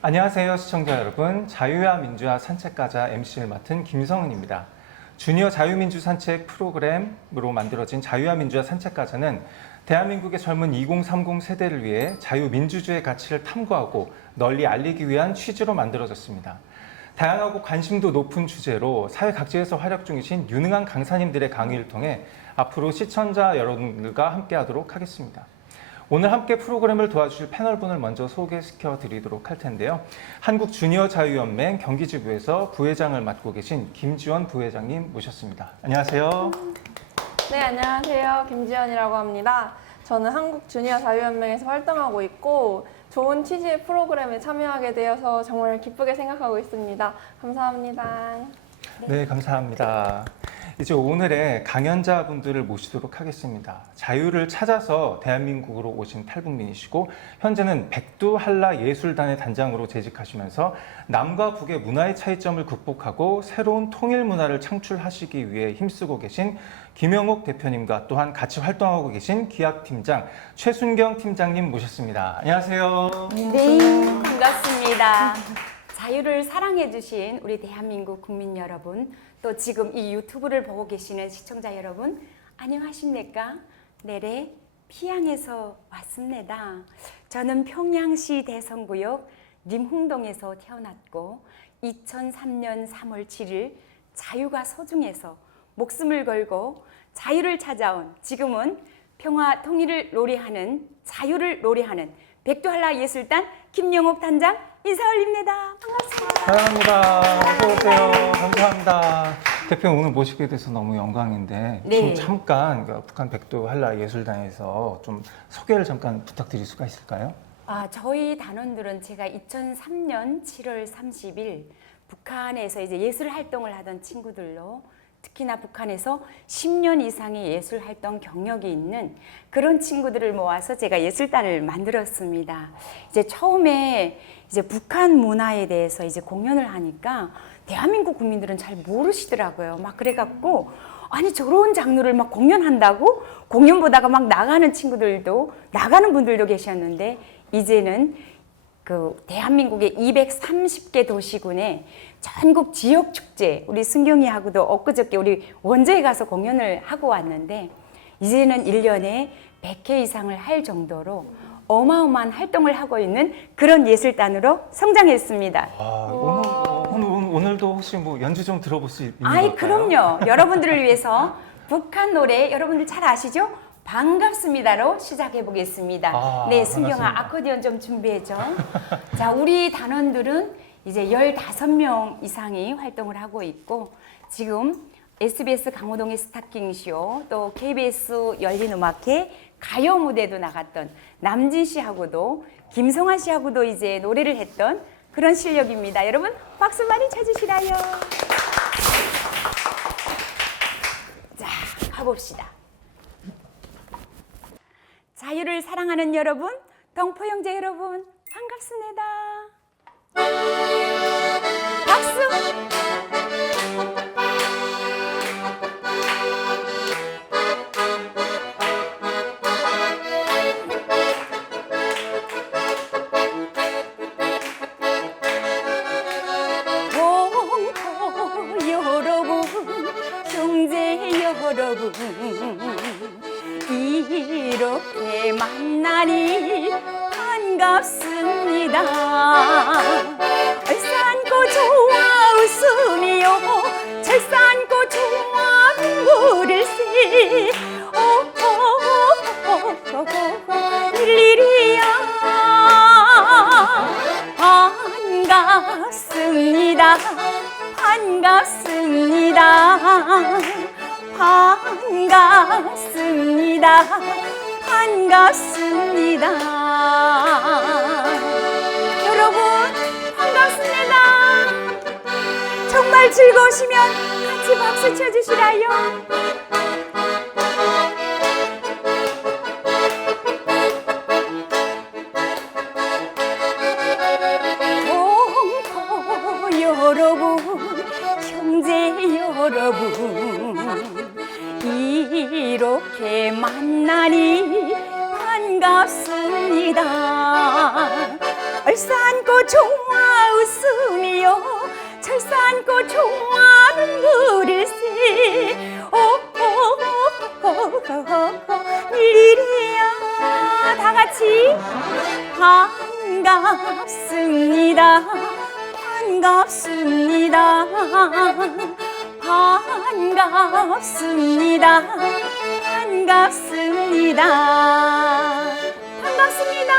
안녕하세요 시청자 여러분, 자유와 민주화 산책가자 MC를 맡은 김성은입니다. 주니어 자유민주 산책 프로그램으로 만들어진 자유와 민주화 산책가자는 대한민국의 젊은 2030 세대를 위해 자유민주주의 가치를 탐구하고 널리 알리기 위한 취지로 만들어졌습니다. 다양하고 관심도 높은 주제로 사회 각지에서 활약 중이신 유능한 강사님들의 강의를 통해 앞으로 시청자 여러분들과 함께 하도록 하겠습니다. 오늘 함께 프로그램을 도와주실 패널분을 먼저 소개시켜 드리도록 할 텐데요. 한국주니어자유연맹 경기지부에서 부회장을 맡고 계신 김지원 부회장님 모셨습니다. 안녕하세요. 네, 안녕하세요. 김지연이라고 합니다. 저는 한국주니어자유연맹에서 활동하고 있고 좋은 취지의 프로그램에 참여하게 되어서 정말 기쁘게 생각하고 있습니다. 감사합니다. 네, 감사합니다. 이제 오늘의 강연자분들을 모시도록 하겠습니다. 자유를 찾아서 대한민국으로 오신 탈북민이시고 현재는 백두한라예술단의 단장으로 재직하시면서 남과 북의 문화의 차이점을 극복하고 새로운 통일 문화를 창출하시기 위해 힘쓰고 계신 김영옥 대표님과 또한 같이 활동하고 계신 기획팀장 최순경 팀장님 모셨습니다. 안녕하세요. 네, 반갑습니다. 자유를 사랑해주신 우리 대한민국 국민 여러분, 또 지금 이 유튜브를 보고 계시는 시청자 여러분, 안녕하십니까? 내래 피양에서 왔습니다. 저는 평양시 대성구역 림흥동에서 태어났고 2003년 3월 7일 자유가 소중해서 목숨을 걸고 자유를 찾아온, 지금은 평화 통일을 노래하는, 자유를 노래하는 백두한라예술단 김영옥 단장 인사 올립니다. 반갑습니다. 사랑합니다. 어서 오세요. 감사합니다. 대표 오늘 모시게 돼서 너무 영광인데 네. 좀 잠깐 북한 백두한라예술단에서 좀 소개를 잠깐 부탁드릴 수가 있을까요? 저희 단원들은 제가 2003년 7월 30일 북한에서 이제 예술 활동을 하던 친구들로, 특히나 북한에서 10년 이상의 예술 활동 경력이 있는 그런 친구들을 모아서 제가 예술단을 만들었습니다. 이제 처음에 이제 북한 문화에 대해서 이제 공연을 하니까 대한민국 국민들은 잘 모르시더라고요. 막 그래갖고 아니 저런 장르를 막 공연한다고? 공연 보다가 막 나가는 친구들도, 나가는 분들도 계셨는데 이제는 그 대한민국의 230개 도시군에 전국 지역 축제, 우리 승경이하고도 엊그저께 우리 원주에 가서 공연을 하고 왔는데 이제는 1년에 100회 이상을 할 정도로 어마어마한 활동을 하고 있는 그런 예술단으로 성장했습니다. 오늘도 혹시 뭐 연주 좀 들어볼 수 있는 걸까요? 그럼요. 여러분들을 위해서 북한 노래 여러분들 잘 아시죠? 반갑습니다로 시작해 보겠습니다. 네, 승경아, 아코디언 좀 준비해줘. 자, 우리 단원들은 이제 15명 이상이 활동을 하고 있고, 지금 SBS 강호동의 스타킹쇼, 또 KBS 열린음악회 가요 무대도 나갔던 남진 씨하고도 김성아 씨하고도 이제 노래를 했던 그런 실력입니다. 여러분 박수 많이 쳐주시라요. 자, 가봅시다. 자유를 사랑하는 여러분, 동포 형제 여러분, 반갑습니다. 박수! 동포 여러분, 형제 여러분, 이렇게 만나니 반갑습니다. 얼싸안고 좋아 웃음이요, 철싸안고 좋아 눈물일세. 일일이야. 반갑습니다. 반갑습니다. 반갑습니다. 반갑습니다. 여러분 반갑습니다. 정말 즐거우시면 같이 박수 쳐주시라요. 동포 여러분, 형제 여러분, 이렇게 만나니 반갑습니다. 얼산꽃종아 웃으며 철산꽃종아 눈물일세 일이야. 다 같이 반갑습니다. 반갑습니다. 반갑습니다. 반갑습니다. 반갑습니다.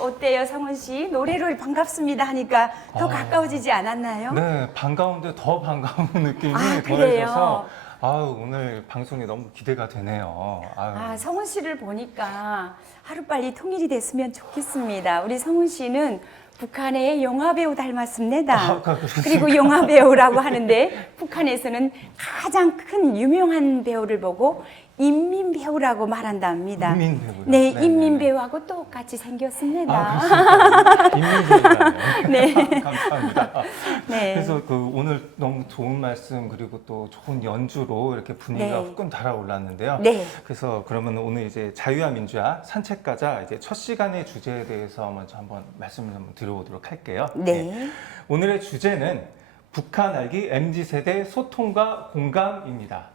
어때요, 성훈 씨? 노래로 반갑습니다 하니까 더 가까워지지 않았나요? 네, 반가운데 더 반가운 느낌이 그래요? 더해져서 오늘 방송이 너무 기대가 되네요. 성훈 씨를 보니까 하루빨리 통일이 됐으면 좋겠습니다. 우리 성훈 씨는 북한의 영화배우 닮았습니다. 그리고 영화배우라고 하는데 북한에서는 가장 큰 유명한 배우를 보고 인민배우라고 말한답니다. 인민배우요? 네, 네네. 인민배우하고 똑같이 생겼습니다. 인민배우라요. 네. 감사합니다. 네. 그래서 오늘 너무 좋은 말씀 그리고 또 좋은 연주로 이렇게 분위기가 네. 후끈 달아올랐는데요. 네. 그래서 그러면 오늘 이제 자유와 민주화 산책 가자 이제 첫 시간의 주제에 대해서 먼저 한번 말씀을 한번 드려보도록 할게요. 네. 오늘의 주제는 북한 알기 MZ세대 소통과 공감입니다.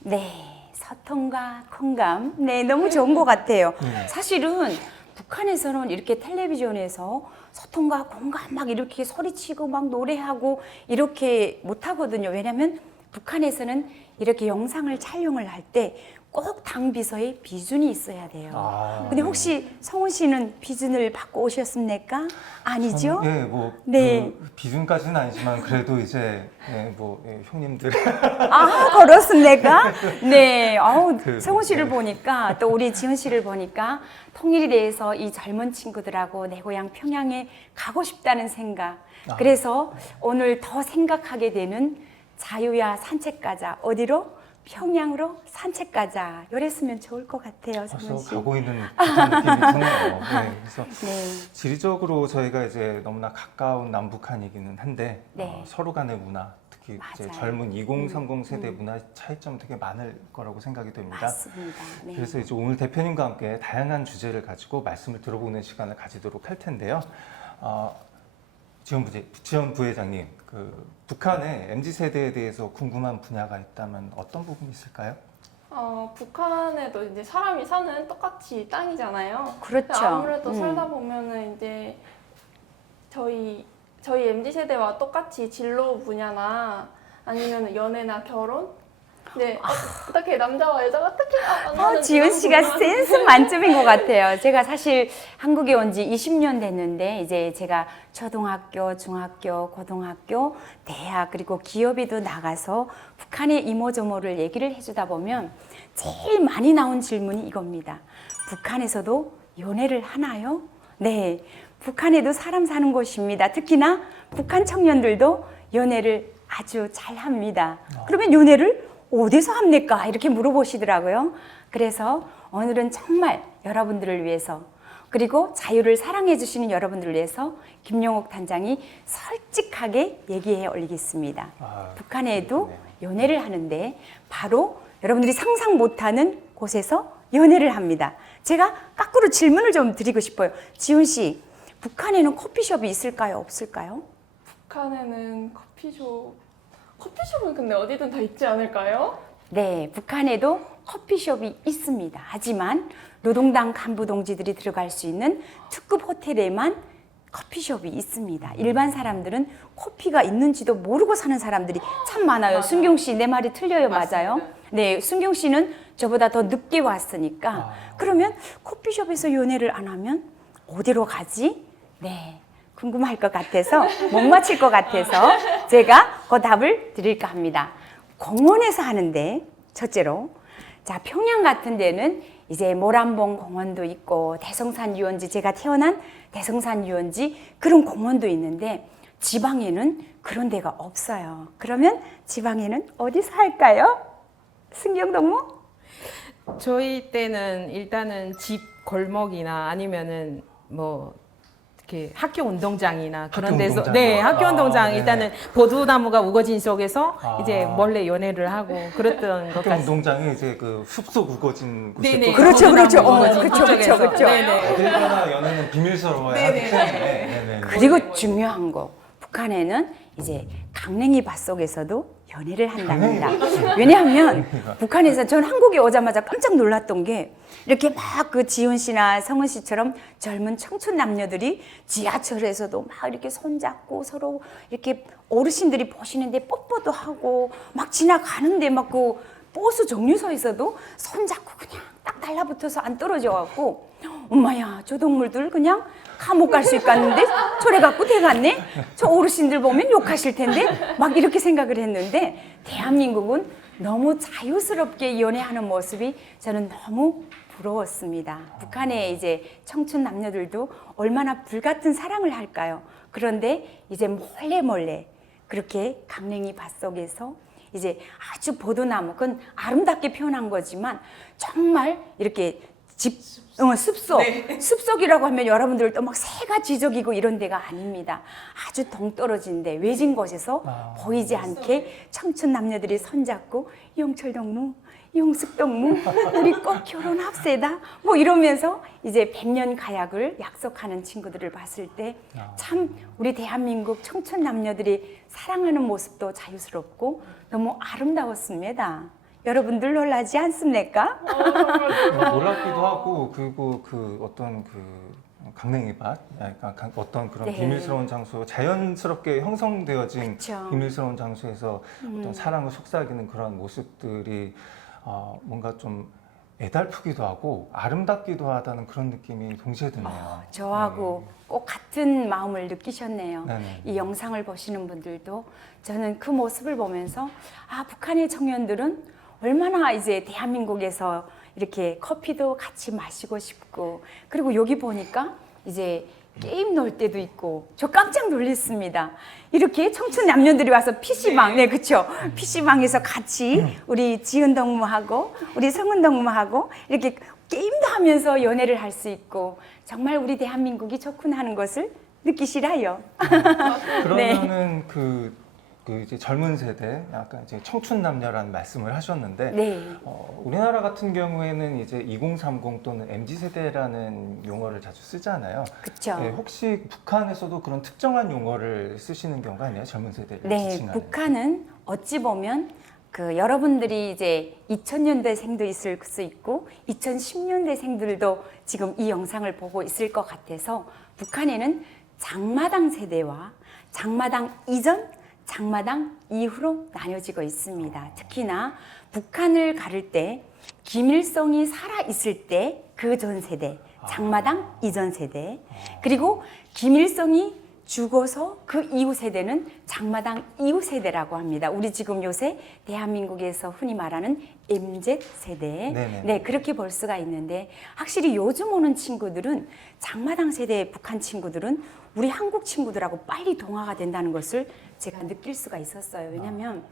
네, 소통과 공감. 네, 너무 좋은 것 같아요. 네. 사실은 북한에서는 이렇게 텔레비전에서 소통과 공감 막 이렇게 소리치고 막 노래하고 이렇게 못하거든요. 왜냐하면 북한에서는 이렇게 영상을 촬영을 할 때 꼭 당 비서에 비준이 있어야 돼요. 근데 혹시 성훈 씨는 비준을 받고 오셨습니까? 아니죠? 예, 뭐 네. 그 비준까지는 아니지만 그래도 이제 형님들 그렇습니까? 네. 성훈 씨를 네. 보니까 또 우리 지은 씨를 보니까 통일에 대해서 이 젊은 친구들하고 내 고향 평양에 가고 싶다는 생각. 그래서 오늘 더 생각하게 되는 자유야 산책 가자. 어디로? 평양으로 산책 가자. 이랬으면 좋을 것 같아요, 성훈 벌써 씨. 가고 있는 듯한 느낌이 드네요. 네, 그래서 네. 지리적으로 저희가 이제 너무나 가까운 남북한이기는 한데 네. 서로 간의 문화, 특히 이제 맞아요. 젊은 2030 세대 문화 차이점 되게 많을 거라고 생각이 됩니다. 맞습니다. 네. 그래서 이제 오늘 대표님과 함께 다양한 주제를 가지고 말씀을 들어보는 시간을 가지도록 할 텐데요. 지원 부회장님, 북한의 MZ세대에 대해서 궁금한 분야가 있다면 어떤 부분이 있을까요? 북한에도 이제 사람이 사는 똑같이 땅이잖아요. 그렇죠. 아무래도 살다 보면은 이제 저희 MZ 세대와 똑같이 진로 분야나 아니면 연애나 결혼, 네 어떻게 남자와 여자가 어떻게 만나는지 지은 너무 씨가 궁금한- 센스 만점인 것 같아요. 제가 사실 한국에 온 지 20년 됐는데 이제 제가 초등학교, 중학교, 고등학교, 대학 그리고 기업에도 나가서 북한의 이모저모를 얘기를 해주다 보면 제일 많이 나온 질문이 이겁니다. 북한에서도 연애를 하나요? 네, 북한에도 사람 사는 곳입니다. 특히나 북한 청년들도 연애를 아주 잘 합니다. 그러면 연애를 어디서 합니까? 이렇게 물어보시더라고요. 그래서 오늘은 정말 여러분들을 위해서 그리고 자유를 사랑해 주시는 여러분들을 위해서 김용옥 단장이 솔직하게 얘기해 올리겠습니다. 북한에도 연애를 하는데 바로 여러분들이 상상 못하는 곳에서 연애를 합니다. 제가 거꾸로 질문을 좀 드리고 싶어요. 지훈 씨, 북한에는 커피숍이 있을까요? 없을까요? 북한에는 커피숍은 근데 어디든 다 있지 않을까요? 네, 북한에도 커피숍이 있습니다. 하지만 노동당 간부 동지들이 들어갈 수 있는 특급 호텔에만 커피숍이 있습니다. 일반 사람들은 커피가 있는지도 모르고 사는 사람들이 참 많아요. 맞아요. 순경 씨, 내 말이 틀려요. 맞아요? 맞습니다. 네, 순경 씨는 저보다 더 늦게 왔으니까 그러면 커피숍에서 연애를 안 하면 어디로 가지? 네, 궁금할 것 같아서 못 맞힐 것 같아서 제가 그 답을 드릴까 합니다. 공원에서 하는데 첫째로 자 평양 같은 데는 이제 모란봉 공원도 있고 대성산 유원지 제가 태어난 대성산 유원지 그런 공원도 있는데 지방에는 그런 데가 없어요. 그러면 지방에는 어디서 할까요? 승경 동무? 저희 때는 일단은 집 골목이나 아니면은 뭐 이렇게 학교 운동장이나 그런 학교 데서 운동장. 네, 학교 아, 운동장 네네. 일단은 보두나무가 우거진 속에서 아. 이제 몰래 연애를 하고 그랬던 것 학교 같습니다. 운동장이 이제 그 숲속 우거진 곳이 네네. 또 그렇죠, 보두나무 그렇죠. 우거진 그쵸, 그쪽에서. 그쵸, 그쵸. 네네. 어딜 가나 연애는 비밀스러워야 하기 때문에. 네네. 그리고 중요한 거 북한에는 이제 강냉이 밭 속에서도 연애를 한답니다. 왜냐하면 북한에서 전 한국에 오자마자 깜짝 놀랐던 게 이렇게 막 그 지훈 씨나 성은 씨처럼 젊은 청춘 남녀들이 지하철에서도 막 이렇게 손잡고 서로 이렇게 어르신들이 보시는데 뽀뽀도 하고 막 지나가는데 막 그 버스 정류소에서도 손잡고 그냥 딱 달라붙어서 안 떨어져 갖고 엄마야 저 동물들 그냥 감옥 갈 수 있겠는데 저래 갖고 돼갔네 저 어르신들 보면 욕하실 텐데 막 이렇게 생각을 했는데 대한민국은 너무 자유스럽게 연애하는 모습이 저는 너무 부러웠습니다. 북한의 이제 청춘 남녀들도 얼마나 불같은 사랑을 할까요? 그런데 이제 몰래 그렇게 강냉이 밭 속에서 이제 아주 보도나무, 그건 아름답게 표현한 거지만 정말 이렇게 숲속, 숲속이라고 하면 여러분들 또 막 새가 지저귀고 이런 데가 아닙니다. 아주 동떨어진 데, 외진 곳에서 보이지 않게 청춘 남녀들이 손잡고 용철동무, 용숙동무, 우리 꼭 결혼합시다. 뭐 이러면서 이제 100년 가약을 약속하는 친구들을 봤을 때 참 우리 대한민국 청춘 남녀들이 사랑하는 모습도 자유스럽고 너무 아름다웠습니다. 여러분들 놀라지 않습니까? 놀랍기도 하고 그리고 그 어떤 그 강냉이밭, 약간 어떤 그런 네. 비밀스러운 장소, 자연스럽게 형성되어진 그쵸. 비밀스러운 장소에서 어떤 사랑을 속삭이는 그런 모습들이 뭔가 좀 애달프기도 하고 아름답기도 하다는 그런 느낌이 동시에 드네요. 저하고 꼭 같은 마음을 느끼셨네요. 네네. 이 영상을 보시는 분들도 저는 그 모습을 보면서 아 북한의 청년들은 얼마나 이제 대한민국에서 이렇게 커피도 같이 마시고 싶고 그리고 여기 보니까 이제 게임 놀 때도 있고 저 깜짝 놀랐습니다. 이렇게 청춘 남녀들이 와서 PC방, 네, 그쵸. PC방에서 같이 우리 지은 동무하고 우리 성은 동무하고 이렇게 게임도 하면서 연애를 할 수 있고 정말 우리 대한민국이 좋구나 하는 것을 느끼시라요. 그러면은 그 이제 젊은 세대, 약간 이제 청춘 남녀라는 말씀을 하셨는데, 네. 우리나라 같은 경우에는 이제 2030 또는 MZ 세대라는 용어를 자주 쓰잖아요. 그쵸. 네, 혹시 북한에서도 그런 특정한 용어를 쓰시는 경우가 아니에요? 젊은 세대를 네, 지칭하는. 북한은 어찌 보면 그 여러분들이 이제 2000년대생도 있을 수 있고 2010년대생들도 지금 이 영상을 보고 있을 것 같아서 북한에는 장마당 세대와 장마당 이전, 장마당 이후로 나뉘어지고 있습니다. 특히나 북한을 가를 때 김일성이 살아 있을 때 그 전 세대, 장마당 이전 세대, 그리고 김일성이 죽어서 그 이후 세대는 장마당 이후 세대라고 합니다. 우리 지금 요새 대한민국에서 흔히 말하는 MZ 세대. 네네. 네, 그렇게 볼 수가 있는데 확실히 요즘 오는 친구들은 장마당 세대 북한 친구들은 우리 한국 친구들하고 빨리 동화가 된다는 것을 제가 느낄 수가 있었어요. 왜냐하면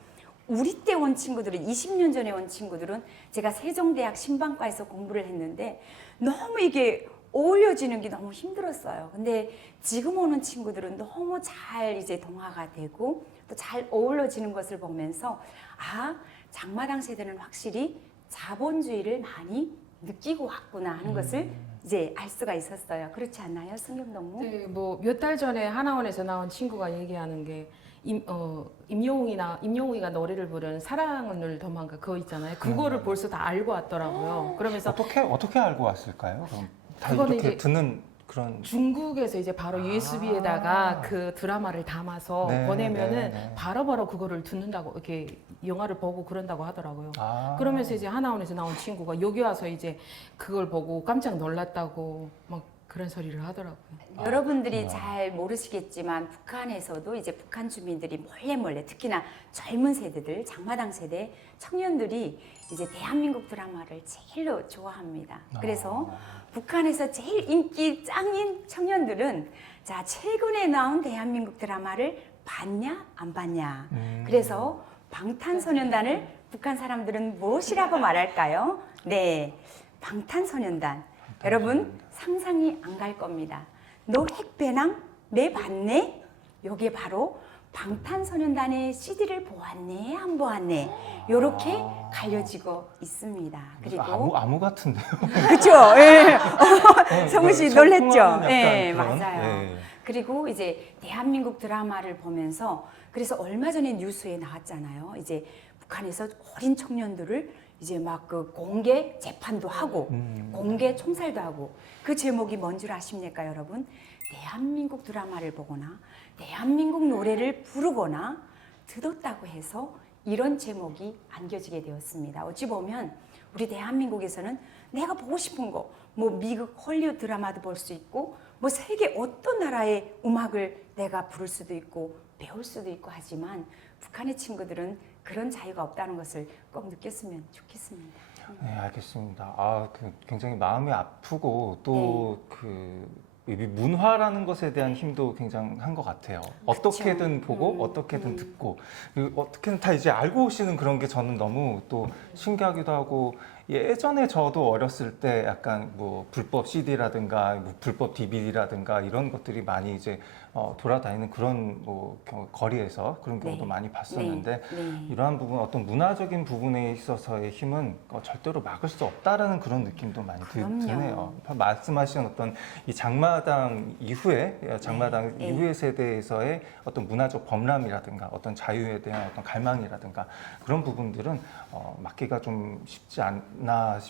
우리 때 온 친구들은 20년 전에 온 친구들은 제가 세종대학 신방과에서 공부를 했는데 너무 이게 어울려지는 게 너무 힘들었어요. 근데 지금 오는 친구들은 너무 잘 이제 동화가 되고 또 잘 어우러지는 것을 보면서 아, 장마당 세대는 확실히 자본주의를 많이 느끼고 왔구나 하는 것을 이제 알 수가 있었어요. 그렇지 않나요, 승경동무? 네, 뭐 몇 달 전에 하나원에서 나온 친구가 얘기하는 게 임영웅이가 노래를 부르는 사랑을 도망가 그거 있잖아요. 그거를 벌써 다 알고 왔더라고요. 그러면서 어떻게 알고 왔을까요? 그럼 다 그거는 이렇게 이제 듣는 그런. 중국에서 이제 바로 USB에다가 그 드라마를 담아서 네, 보내면은 네. 바로바로 그거를 듣는다고 이렇게 영화를 보고 그런다고 하더라고요. 그러면서 이제 하나원에서 나온 친구가 여기 와서 이제 그걸 보고 깜짝 놀랐다고 막 그런 소리를 하더라고요. 여러분들이 잘 모르시겠지만 북한에서도 이제 북한 주민들이 몰래 특히나 젊은 세대들, 장마당 세대 청년들이 이제 대한민국 드라마를 제일로 좋아합니다. 그래서 북한에서 제일 인기 짱인 청년들은 자 최근에 나온 대한민국 드라마를 봤냐 안 봤냐. 그래서 방탄소년단을 북한 사람들은 무엇이라고 말할까요? 네, 방탄소년단. 여러분 상상이 안 갈 겁니다. 너 핵배낭 매 봤네? 요게 바로 방탄소년단의 CD를 보았네 안 보았네 요렇게 갈려지고 있습니다. 그리고 아무 같은데요. 그렇죠. 예. 성우 씨 놀랬죠? 약간 예, 그런, 맞아요. 예. 그리고 이제 대한민국 드라마를 보면서 그래서 얼마 전에 뉴스에 나왔잖아요. 이제 북한에서 어린 청년들을 이제 막 그 공개 재판도 하고 공개 총살도 하고 그 제목이 뭔 줄 아십니까, 여러분? 대한민국 드라마를 보거나 대한민국 노래를 부르거나 들었다고 해서 이런 제목이 안겨지게 되었습니다. 어찌 보면 우리 대한민국에서는 내가 보고 싶은 거, 뭐 미국 헐리우드 드라마도 볼 수 있고 뭐 세계 어떤 나라의 음악을 내가 부를 수도 있고 배울 수도 있고 하지만 북한의 친구들은 그런 자유가 없다는 것을 꼭 느꼈으면 좋겠습니다. 네, 알겠습니다. 굉장히 마음이 아프고 또 이 문화라는 것에 대한 힘도 굉장한 것 같아요. 어떻게든 보고 어떻게든 듣고 그리고 어떻게든 다 이제 알고 오시는 그런 게 저는 너무 또 신기하기도 하고 예전에 저도 어렸을 때 약간 뭐 불법 CD라든가 뭐 불법 DVD라든가 이런 것들이 많이 이제 돌아다니는 그런 뭐 거리에서 그런 경우도 많이 봤었는데 이러한 부분 어떤 문화적인 부분에 있어서의 힘은 절대로 막을 수 없다라는 그런 느낌도 많이 드네요. 말씀하신 어떤 이 장마당 이후에 이후의 세대에서의 어떤 문화적 범람이라든가 어떤 자유에 대한 어떤 갈망이라든가 그런 부분들은 막기가 좀 쉽지 않나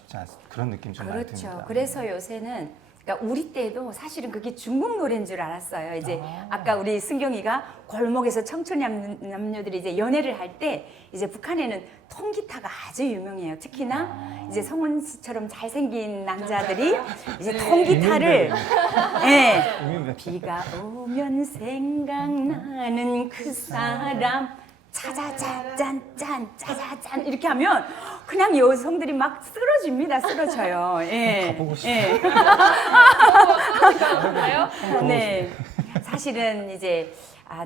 그런 느낌 좀 많이 듭니다. 그렇죠. 그래서 요새는 그러니까 우리 때도 사실은 그게 중국 노래인 줄 알았어요. 이제 아까 우리 승경이가 골목에서 청춘 남녀들이 이제 연애를 할 때 이제 북한에는 통기타가 아주 유명해요. 특히나 이제 성훈 씨처럼 잘생긴 남자들이 이제 통기타를 비가 오면 생각나는 그 사람 짜자잔짠 짜자잔 이렇게 하면 그냥 여성들이 막 쓰러져요. 예. 가보고 싶어요. 예. 가요? 네. 사실은 이제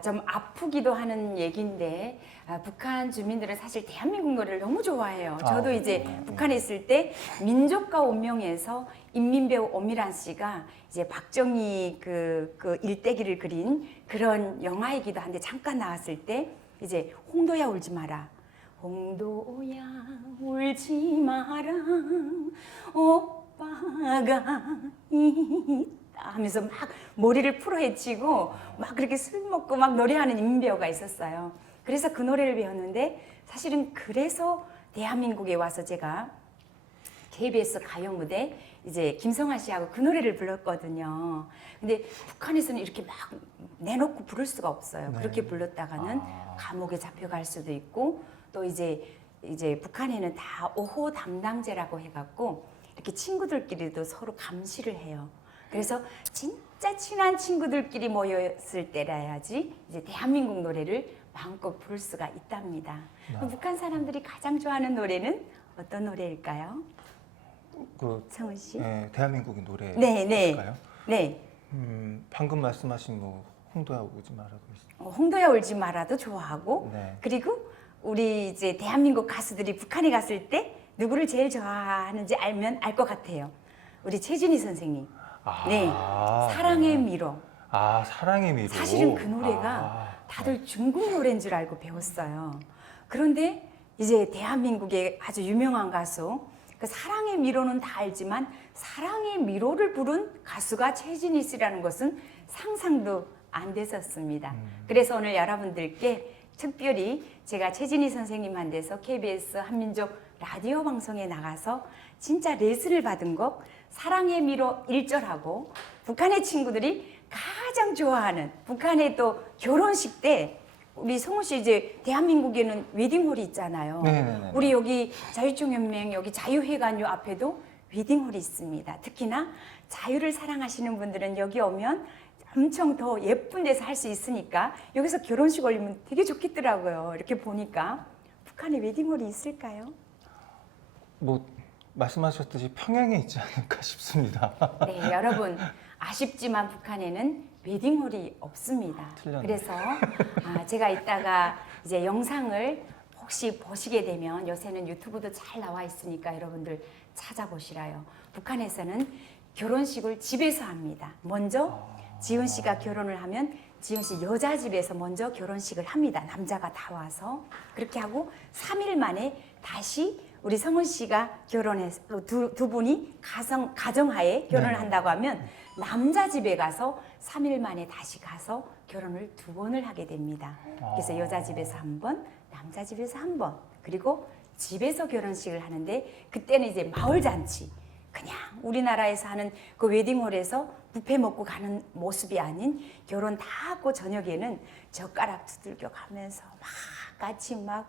좀 아프기도 하는 얘기인데 북한 주민들은 사실 대한민국 노래를 너무 좋아해요. 저도 이제 북한에 있을 때 민족과 운명에서 인민배우 오미란 씨가 이제 박정희 그 일대기를 그린 그런 영화이기도 한데 잠깐 나왔을 때 이제 홍도야 울지 마라. 홍도야 울지 마라. 오빠가 있다 하면서 막 머리를 풀어헤치고 막 그렇게 술 먹고 막 노래하는 인민배우가 있었어요. 그래서 그 노래를 배웠는데 사실은 그래서 대한민국에 와서 제가 KBS 가요 무대 이제 김성환 씨하고 그 노래를 불렀거든요. 근데 북한에서는 이렇게 막 내놓고 부를 수가 없어요. 그렇게 불렀다가는 감옥에 잡혀갈 수도 있고 또 이제 북한에는 다 5호 담당제라고 해갖고 이렇게 친구들끼리도 서로 감시를 해요. 그래서 진짜 친한 친구들끼리 모였을 때라야지 이제 대한민국 노래를 마음껏 부를 수가 있답니다. 그럼 북한 사람들이 가장 좋아하는 노래는 어떤 노래일까요? 성훈 씨? 네, 대한민국의 노래일까요? 네. 방금 말씀하신 뭐 홍도야 울지 마라도 홍도야 울지 마라도 좋아하고 그리고 우리 이제 대한민국 가수들이 북한에 갔을 때 누구를 제일 좋아하는지 알면 알 것 같아요. 우리 최진희 선생님. 사랑의 미로. 사랑의 미로. 사실은 그 노래가 다들 중국 노래인 줄 알고 배웠어요. 그런데 이제 대한민국의 아주 유명한 가수 그 사랑의 미로는 다 알지만 사랑의 미로를 부른 가수가 최진희 씨라는 것은 상상도 안 됐었습니다. 그래서 오늘 여러분들께 특별히 제가 최진희 선생님한테서 KBS 한민족 라디오 방송에 나가서 진짜 레슨을 받은 곡 사랑의 미로 1절하고 북한의 친구들이 가장 좋아하는 북한의 또 결혼식 때 우리 성우 씨 이제 대한민국에는 웨딩홀이 있잖아요. 우리 여기 자유총연맹 여기 자유회관 요 앞에도 웨딩홀이 있습니다. 특히나 자유를 사랑하시는 분들은 여기 오면 엄청 더 예쁜 데서 할 수 있으니까 여기서 결혼식 올리면 되게 좋겠더라고요. 이렇게 보니까 북한에 웨딩홀이 있을까요? 뭐 말씀하셨듯이 평양에 있지 않을까 싶습니다. 네, 여러분 아쉽지만 북한에는 웨딩홀이 없습니다. 틀렸네. 그래서 제가 이따가 이제 영상을 혹시 보시게 되면 요새는 유튜브도 잘 나와 있으니까 여러분들 찾아보시라요. 북한에서는 결혼식을 집에서 합니다. 먼저 지은 씨가 결혼을 하면 지은 씨 여자 집에서 먼저 결혼식을 합니다. 남자가 다 와서 그렇게 하고 3일 만에 다시 우리 성은 씨가 결혼해서 두 분이 가정하에 결혼을 네. 한다고 하면 남자 집에 가서 3일 만에 다시 가서 결혼을 2번을 하게 됩니다. 그래서 여자 집에서 1번, 남자 집에서 1번, 그리고 집에서 결혼식을 하는데 그때는 이제 마을 잔치. 그냥 우리나라에서 하는 그 웨딩홀에서 뷔페 먹고 가는 모습이 아닌 결혼 다 하고 저녁에는 젓가락 두들겨 가면서 막 같이 막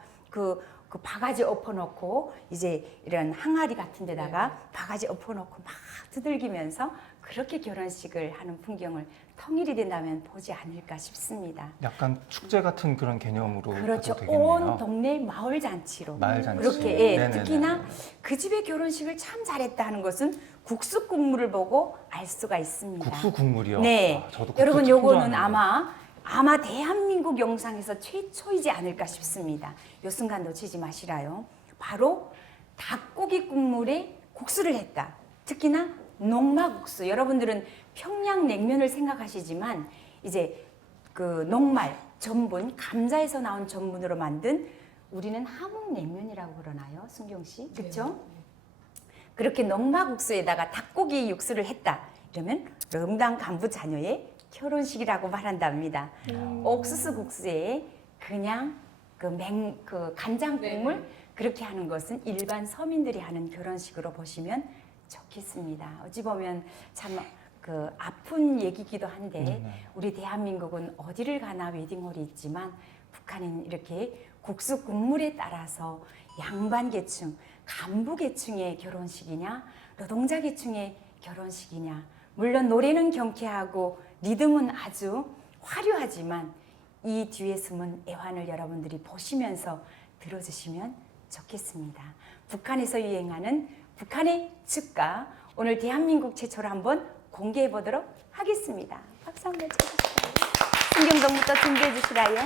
그 바가지 엎어놓고 이제 이런 항아리 같은 데다가 바가지 엎어놓고 막 두들기면서 그렇게 결혼식을 하는 풍경을 통일이 된다면 보지 않을까 싶습니다. 약간 축제 같은 그런 개념으로 그렇죠. 봐도 되겠네요. 온 동네 마을 잔치로 마을 잔치. 그렇게 예, 네네네. 특히나 그 집의 결혼식을 참 잘했다 하는 것은 국수 국물을 보고 알 수가 있습니다. 국수 국물이요. 네, 아, 저도 국수 여러분 참 요거는 좋아하는데. 아마 대한민국 영상에서 최초이지 않을까 싶습니다. 요 순간 놓치지 마시라요. 바로 닭고기 국물에 국수를 했다. 특히나 녹마국수. 여러분들은 평양냉면을 생각하시지만 이제 그 녹말 전분, 감자에서 나온 전분으로 만든 우리는 함흥냉면이라고 그러나요, 승경 씨? 그렇죠? 그렇게 녹마국수에다가 닭고기 육수를 했다. 이러면 름당 간부 자녀의 결혼식이라고 말한답니다. 옥수수 국수에 그냥 그 간장 국물 그렇게 하는 것은 일반 서민들이 하는 결혼식으로 보시면 좋겠습니다. 어찌 보면 참 그 아픈 얘기기도 한데 우리 대한민국은 어디를 가나 웨딩홀이 있지만 북한은 이렇게 국수 국물에 따라서 양반 계층, 간부 계층의 결혼식이냐, 노동자 계층의 결혼식이냐. 물론 노래는 경쾌하고 리듬은 아주 화려하지만 이 뒤에 숨은 애환을 여러분들이 보시면서 들어주시면 좋겠습니다. 북한에서 유행하는 북한의 축가 오늘 대한민국 최초로 한번 공개해 보도록 하겠습니다. 박수 한번 쳐주시라요. 신경동부터 준비해 주시라요.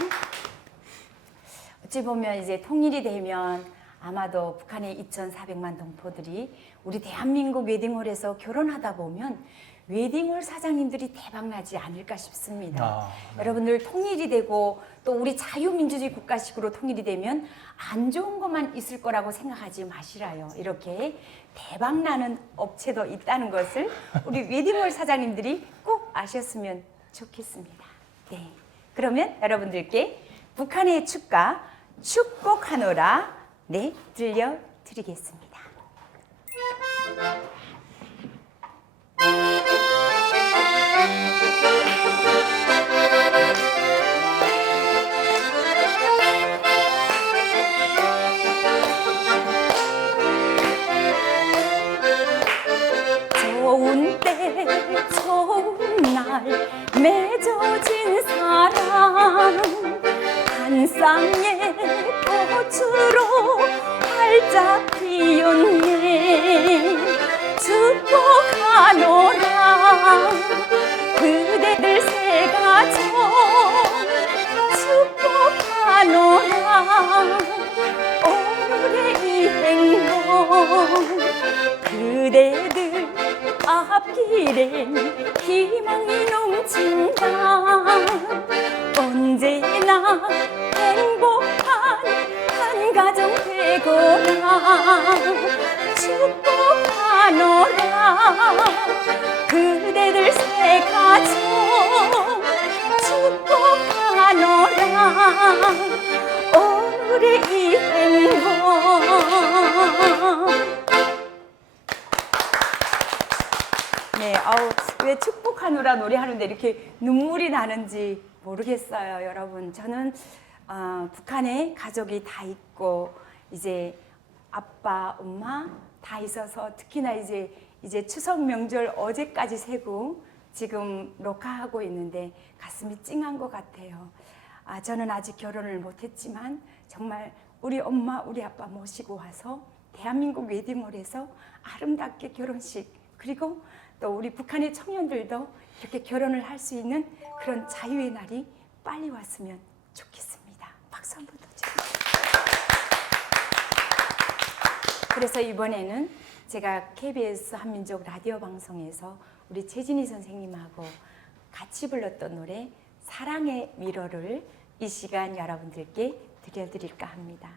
어찌 보면 이제 통일이 되면 아마도 북한의 2,400만 동포들이 우리 대한민국 웨딩홀에서 결혼하다 보면 웨딩홀 사장님들이 대박나지 않을까 싶습니다. 네. 여러분들 통일이 되고 또 우리 자유민주주의 국가식으로 통일이 되면 안 좋은 것만 있을 거라고 생각하지 마시라요. 이렇게 대박나는 업체도 있다는 것을 우리 웨딩홀 사장님들이 꼭 아셨으면 좋겠습니다. 네, 그러면 여러분들께 북한의 축가 축복하노라 네, 들려드리겠습니다. 좋은 때 좋은 날 맺어진 사랑 한 쌍의 꽃으로 활짝 피었네 축복하노라 그대들 새 가정 축복하노라 오늘의 이 행복 그대들 앞길엔 희망이 넘친다 언제나 행복한 한 가정 되거라 축복하노라 그대들 새 가정 축복하노라 오늘의 이 행복 네, 왜 축복하노라 노래하는데 이렇게 눈물이 나는지 모르겠어요, 여러분. 저는 북한에 가족이 다 있고 이제 아빠, 엄마 다 있어서 특히나 이제 추석 명절 어제까지 세고 지금 녹화하고 있는데 가슴이 찡한 것 같아요. 저는 아직 결혼을 못했지만 정말 우리 엄마, 우리 아빠 모시고 와서 대한민국 웨딩홀에서 아름답게 결혼식 그리고 또 우리 북한의 청년들도 이렇게 결혼을 할 수 있는 그런 자유의 날이 빨리 왔으면 좋겠습니다. 박수 한번 더 주세요. 그래서 이번에는 제가 KBS 한민족 라디오 방송에서 우리 최진희 선생님하고 같이 불렀던 노래 사랑의 미로를 이 시간 여러분들께 들려드릴까 합니다.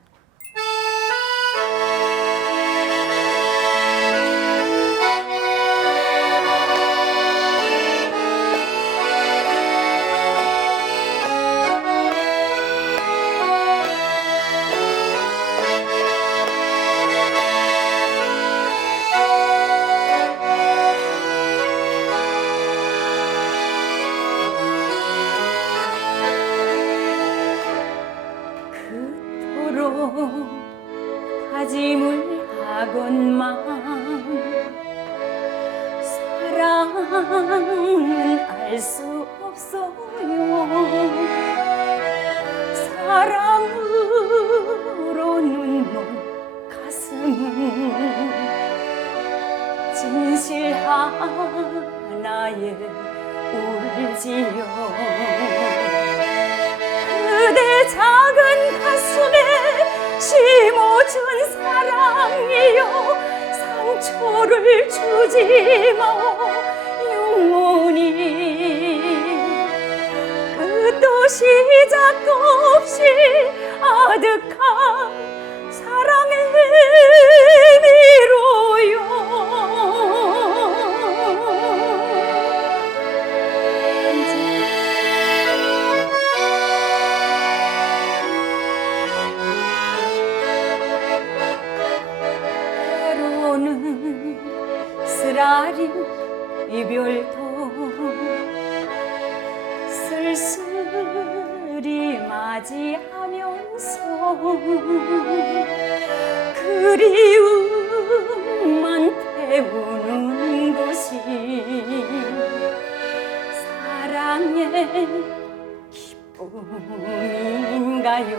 다짐을 하건만 사랑은 알 수 없어요. 사랑으로 눈먼 가슴은 진실하나에 울지요. 그대 작은 가슴에 심어준 사랑이여 상처를 주지 마오 영원히. 끝도 시작도 없이 아득한 사랑의 미로요. 쓰라린 이별도 쓸쓸히 맞이하면서 그리움만 태우는 것이 사랑의 기쁨인가요.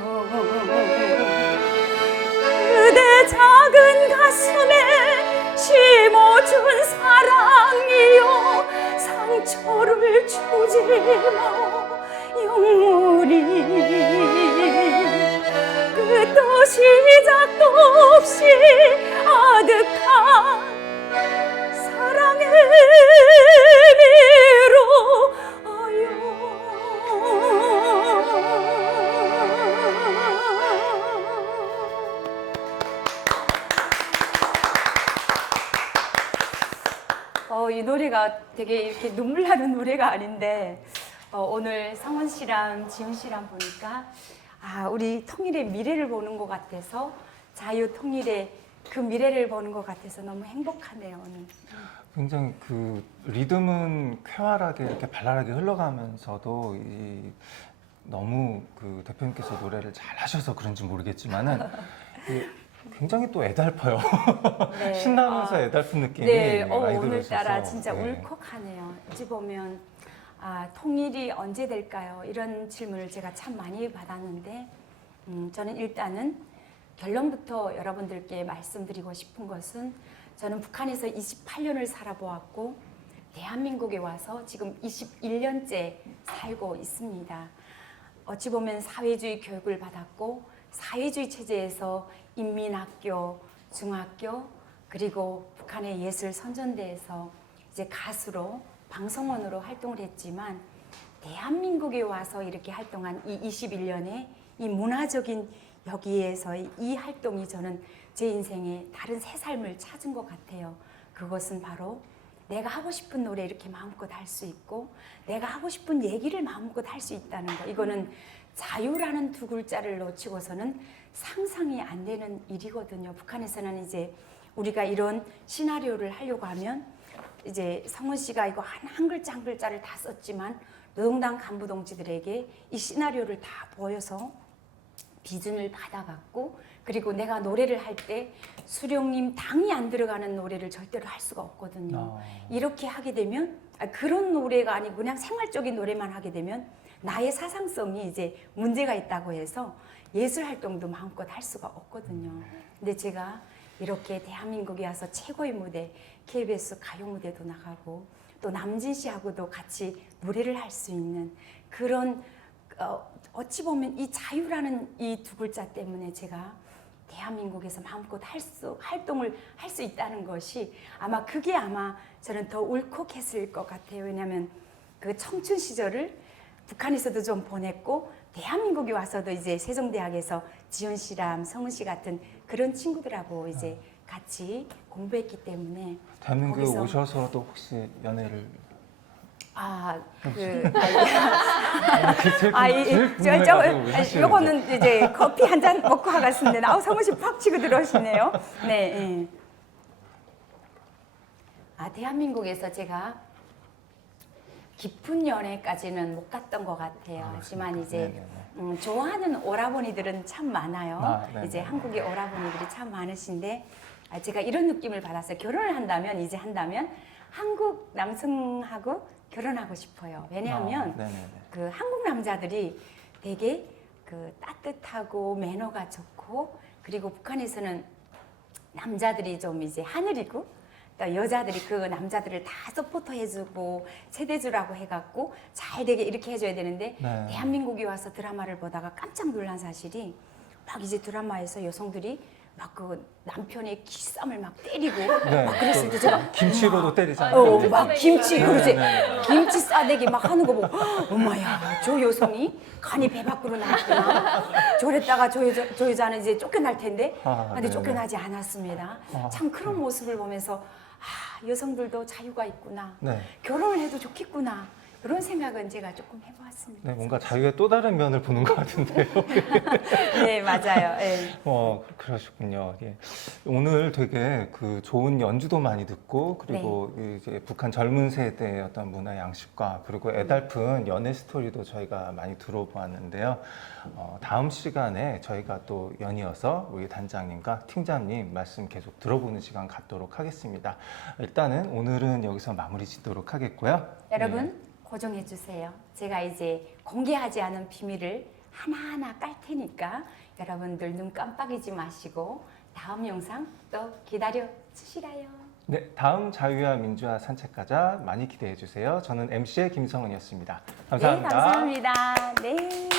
그대 작은 가슴에 심어준 사랑이여 상처를 주지 마오 영원히. 끝도 시작도 없이 아득한 사랑의 미로요. 이 노래가 되게 이렇게 눈물 나는 노래가 아닌데 오늘 성원 씨랑 지훈 씨랑 보니까 우리 통일의 미래를 보는 것 같아서 자유 통일의 그 미래를 보는 것 같아서 너무 행복하네요 오늘. 굉장히 그 리듬은 쾌활하게 이렇게 발랄하게 흘러가면서도 너무 그 대표님께서 노래를 잘 하셔서 그런지 모르겠지만은 굉장히 또 애달퍼요. 네. 신나면서 애달픈 느낌이 네, 많이 오늘따라 들으셔서. 진짜 네. 울컥하네요. 어찌 보면 통일이 언제 될까요? 이런 질문을 제가 참 많이 받았는데 저는 일단은 결론부터 여러분들께 말씀드리고 싶은 것은 저는 북한에서 28년을 살아보았고 대한민국에 와서 지금 21년째 살고 있습니다. 어찌 보면 사회주의 교육을 받았고 사회주의 체제에서 인민학교, 중학교 그리고 북한의 예술 선전대에서 이제 가수로 방송원으로 활동을 했지만 대한민국에 와서 이렇게 활동한 이 21년에 이 문화적인 여기에서 이 활동이 저는 제 인생에 다른 새 삶을 찾은 것 같아요. 그것은 바로 내가 하고 싶은 노래 이렇게 마음껏 할 수 있고 내가 하고 싶은 얘기를 마음껏 할 수 있다는 거. 이거는 자유라는 두 글자를 놓치고서는 상상이 안 되는 일이거든요. 북한에서는 이제 우리가 이런 시나리오를 하려고 하면 이제 성원 씨가 이거 한 글자 한 글자를 다 썼지만 노동당 간부 동지들에게 이 시나리오를 다 보여서 비준을 받아갖고 그리고 내가 노래를 할 때 수령님 당이 안 들어가는 노래를 절대로 할 수가 없거든요. 이렇게 하게 되면 그런 노래가 아니고 그냥 생활적인 노래만 하게 되면 나의 사상성이 이제 문제가 있다고 해서 예술 활동도 마음껏 할 수가 없거든요. 근데 제가 이렇게 대한민국에 와서 최고의 무대, KBS 가요 무대도 나가고 또 남진 씨하고도 같이 노래를 할 수 있는 그런 어찌 보면 이 자유라는 이 두 글자 때문에 제가 대한민국에서 마음껏 활동을 할 수 있다는 것이 아마 그게 아마 저는 더 울컥했을 것 같아요. 왜냐하면 그 청춘 시절을 북한에서도 좀 보냈고 대한민국에 와서도 이제 세종대학에서 지원 씨랑 성은 씨 같은 그런 친구들하고 이제 같이 공부했기 때문에 대한민국에 거기서- 오셔서도 혹시 연애를 요거는 이제 커피 한 잔 먹고 가겠습니다. 아우 성은 씨 팍 치고 들어오시네요. 네. 대한민국에서 제가 깊은 연애까지는 못 갔던 것 같아요. 하지만 이제 좋아하는 오라버니들은 참 많아요. 네네. 이제 한국의 오라버니들이 참 많으신데 제가 이런 느낌을 받았어요. 결혼을 한다면 이제 한다면 한국 남성하고 결혼하고 싶어요. 왜냐하면 그 한국 남자들이 되게 그 따뜻하고 매너가 좋고 그리고 북한에서는 남자들이 좀 이제 하늘이고 또 여자들이 그 남자들을 다 서포트해주고 세대주라고 해갖고 잘 되게 이렇게 해줘야 되는데 네. 대한민국에 와서 드라마를 보다가 깜짝 놀란 사실이 막 이제 드라마에서 여성들이 막 그 남편의 기쌈을 막 때리고 막 그랬을 때 제가 김치로도 때리잖아요. 막 김치 그러지 네. 김치 싸대기 막 하는 거 보고 엄마야 저 여성이 간이 배 밖으로 나왔구나 저랬다가 저 여자는 이제 쫓겨날 텐데 근데 네네. 쫓겨나지 않았습니다. 참 그런 모습을 보면서 여성들도 자유가 있구나 네. 결혼을 해도 좋겠구나 그런 생각은 제가 조금 해보았습니다. 네, 뭔가 자유의 또 다른 면을 보는 것 같은데요. 네 맞아요. 네. 그러시군요. 예. 오늘 되게 그 좋은 연주도 많이 듣고 그리고 이제 북한 젊은 세대의 어떤 문화 양식과 그리고 애달픈 연애 스토리도 저희가 많이 들어보았는데요. 다음 시간에 저희가 또 연이어서 우리 단장님과 팀장님 말씀 계속 들어보는 시간 갖도록 하겠습니다. 일단은 오늘은 여기서 마무리 짓도록 하겠고요. 여러분 고정해 주세요. 제가 이제 공개하지 않은 비밀을 하나하나 깔 테니까 여러분들 눈 깜빡이지 마시고 다음 영상 또 기다려 주시라요. 네, 다음 자유와 민주화 산책가자 많이 기대해 주세요. 저는 MC의 김성은이었습니다. 감사합니다. 네, 감사합니다. 네.